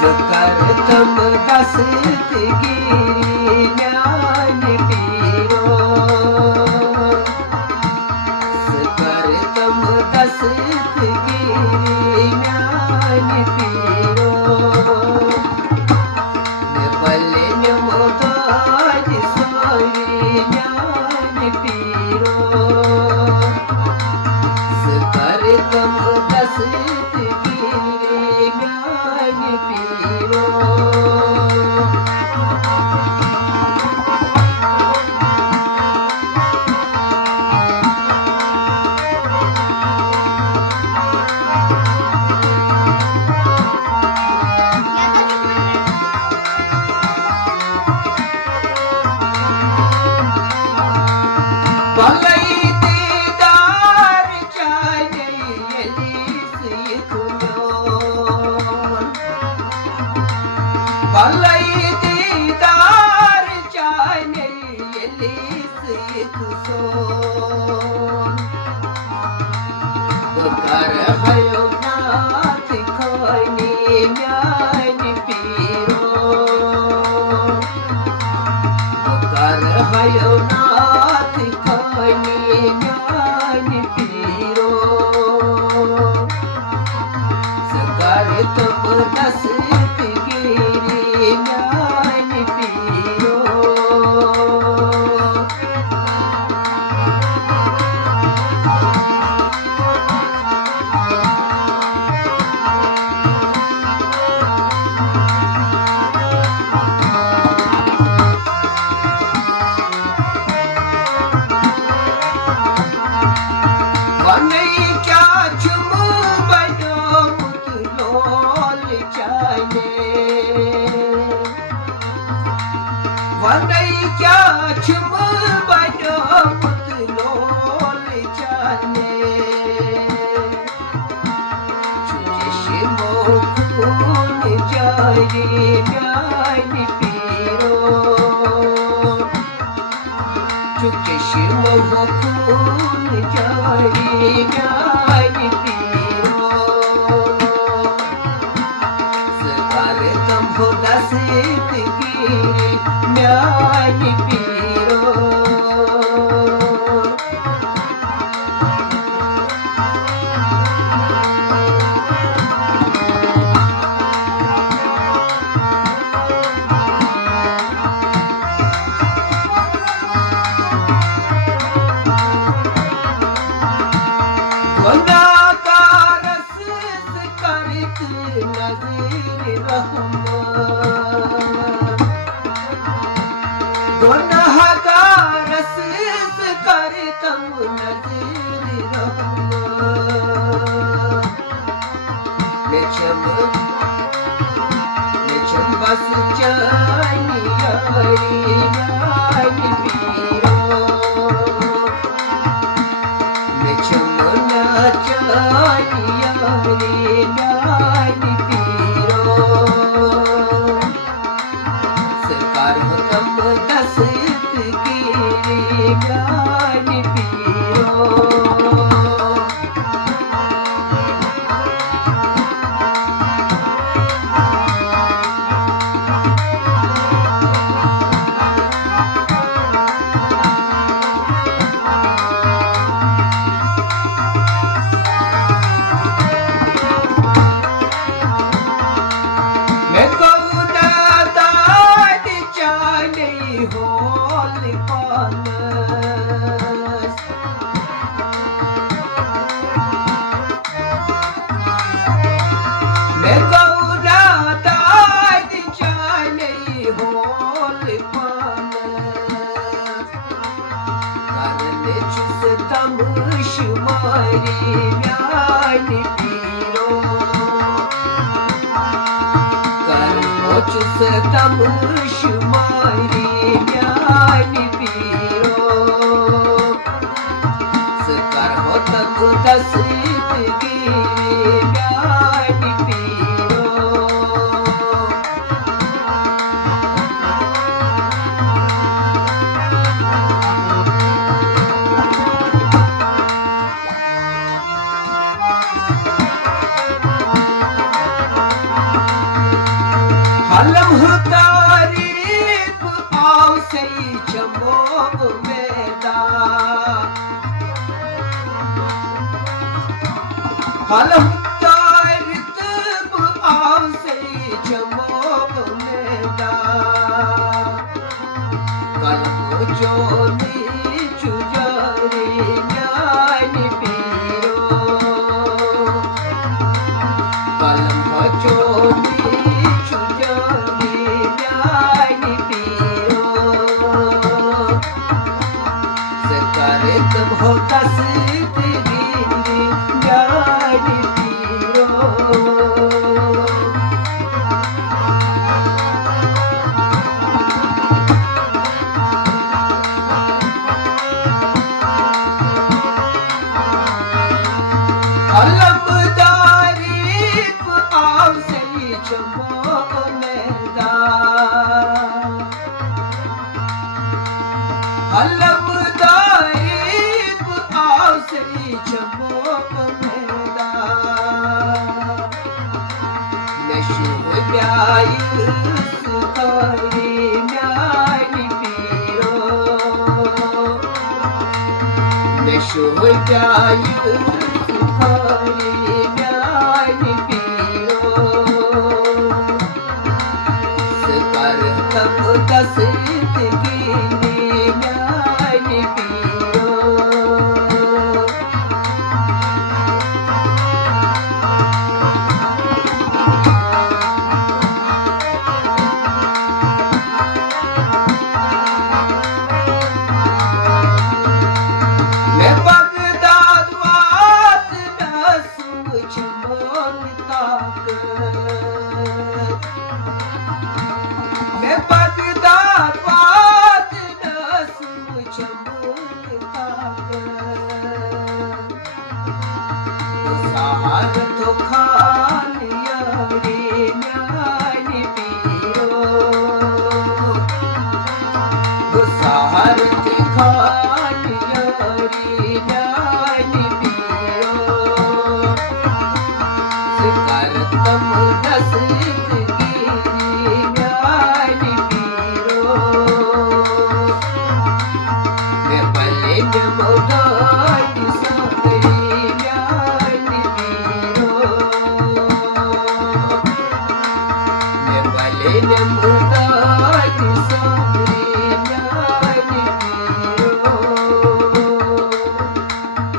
सकर्तम दस्तगिरी ज्ञान पीरो सकर्तम दस्तगिरी ज्ञान पीरो बल नमोदार सोरी ज्ञान पीरो सकर्तम दस्तगिरी ज्ञान पीरो भलै दीदार चाहे भलै दीदार चाहे कर भयो नाथ खोनी ज्ञान पीरो कर भयो नाथ खोनी ज्ञान पीरो सकर तुम दस्तगिरी ज्ञान पीरो वनई क्या चुमू बनो मुतलोल चाले वनई क्या चुमू बनो मुतलोल चाले चुके शिमो खून जारी ज्ञान पीरो चुके शिमो खून जारी ज्ञान पीरो सकार तंभो दस्तगिरी ज्ञान पीरो गुनाहगार सिद्ध करत नज़ीर रहमत गुनाहगार सिद्ध करतम नज़ीर रहमत मेचम बस जानी यारी ज्ञान पीरो मेचमना चाहिया रे ज्ञान पीरो सरकार हो तम दस्तगिरी ज्ञान पीरो मैं कौना दाद चाले होल पानस मैं कौना दाद चाले होल पानस करने चुस तम शुमारी ज्ञान पीरो चुस तम शुमारी ज्ञान पीरो सकर हो तम दस्तगिरी ज्ञान पीरो अलम तारीफ आव सही चमोब मेदा अलम तारीफ आव सही चमोब मेदा कलम जोनी चुजारी ज्ञानी पीरो कलम जोनी तुम हो तस्वीरी ज्ञानी पीरो अलमदारी आव सही चमोक मेदा अलमदारी आव सही चमोक मेदा नशो प्याय सुखारी ज्ञानी पीरो नशो प्याय सुखारी ज्ञानी पीरो सकर तब दसित गिरी ज्ञानी पीरो मैं बगदाद वात नसूच मोलता मैं बगदाद वात नसूच मोलता सहार तो खान यारी ज्ञानी पीरो सहार तो खान यारी ज्ञानी पीरो कर तुम दसित